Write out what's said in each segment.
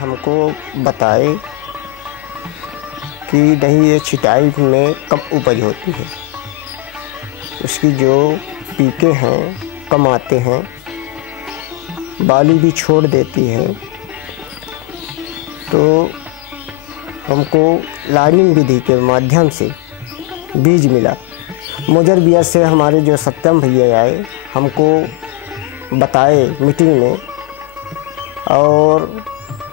हमको बताए कि नहीं, ये छिटाई में कम उपज होती है, उसकी जो पीके हैं कम आते हैं, बाली भी छोड़ देती है। तो हमको लाइनिंग विधि के माध्यम से बीज मिला। मोजर बिया से हमारे जो सत्यम भैया आए, हमको बताए मीटिंग में, और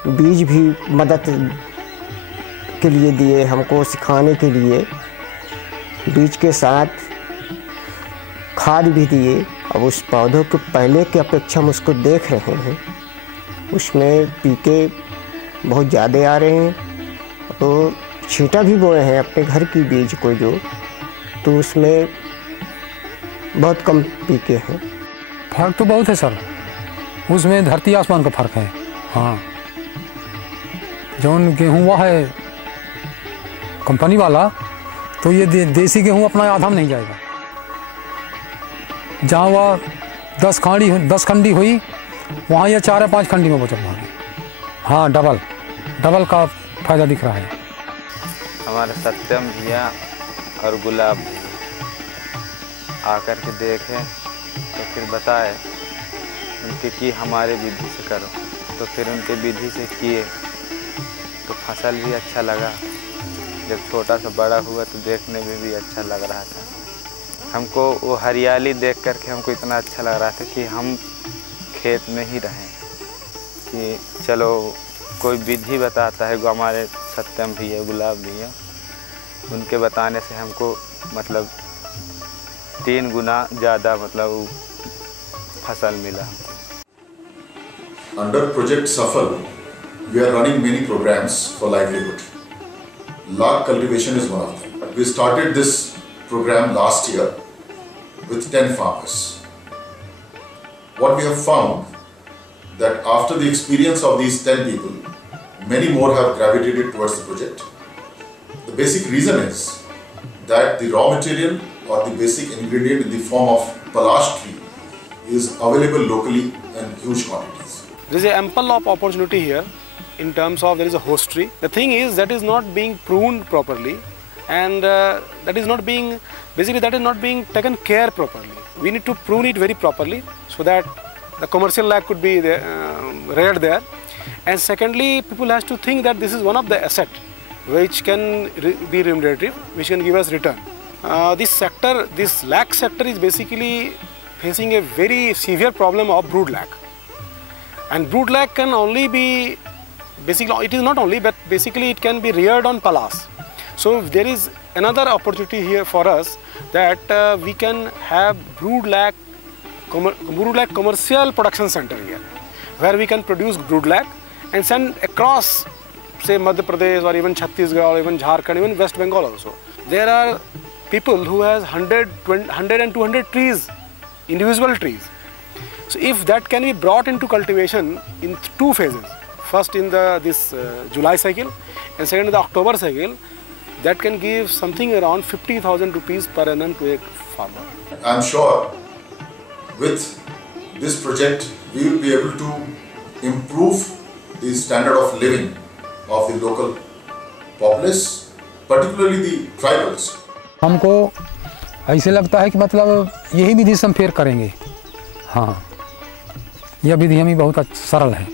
बीज भी मदद के लिए दिए, हमको सिखाने के लिए बीज के साथ खाद भी दिए। अब उस पौधों के पहले की अपेक्षा हम उसको देख रहे हैं, उसमें पीके बहुत ज़्यादा आ रहे हैं। तो छींटा भी बोए हैं अपने घर की बीज को जो, तो उसमें बहुत कम पीके हैं। फर्क तो बहुत है सर, उसमें धरती आसमान का फ़र्क है। हाँ, जौन गेहूँ हुआ है कंपनी वाला, तो ये देसी गेहूँ अपना आधा में नहीं जाएगा। जहाँ वह 10 खंडी हुई, वहाँ ये 4 या 5 खंडी में बचत होगी। हाँ, डबल का फायदा दिख रहा है। हमारे सत्यम भैया और गुलाब आकर के देखे, तो फिर बताए उनके कि हमारे विधि से करो, तो फिर उनके विधि से किए तो फसल भी अच्छा लगा। जब छोटा सा बड़ा हुआ तो देखने में भी अच्छा लग रहा था। हमको वो हरियाली देख करके हमको इतना अच्छा लग रहा था कि हम खेत में ही रहें, कि चलो कोई विधि बताता है हमारे सत्यम भैया गुलाब भैया, उनके बताने से हमको मतलब 3 गुना ज़्यादा मतलब फसल मिला। Under Project Safal, we are running many programs for livelihood. Larch cultivation is one of them. We started this program last year with 10 farmers. What we have found that after the experience of these 10 people, many more have gravitated towards the project. The basic reason is that the raw material or the basic ingredient in the form of palash tree is available locally in huge quantities. There is ample of opportunity here in terms of there is a host tree. The thing is that is not being pruned properly, and that is not being taken care properly. We need to prune it very properly so that the commercial lac could be reared there. And secondly, people has to think that this is one of the asset which can be remunerative, which can give us return. This lac sector is basically facing a very severe problem of brood lac. And brood lac can only be, basically it is not only, but basically it can be reared on palas. So there is another opportunity here for us that we can have brood lac commercial production center here, where we can produce brood lac and send across, say, Madhya Pradesh or even Chhattisgarh or even Jharkhand, even West Bengal also. There are people who has 100 and 200 trees, individual trees. So if that can be brought into cultivation in 2 phases, first in this July cycle and second in the October cycle, that can give something around 50,000 rupees per annum to a farmer. I am sure with this project we will be able to improve the standard of living of the local populace, particularly the tribals. हमको ऐसे लगता है कि मतलब यही विधि से हम फेर करेंगे। हाँ, यह विधि हमें बहुत सरल है।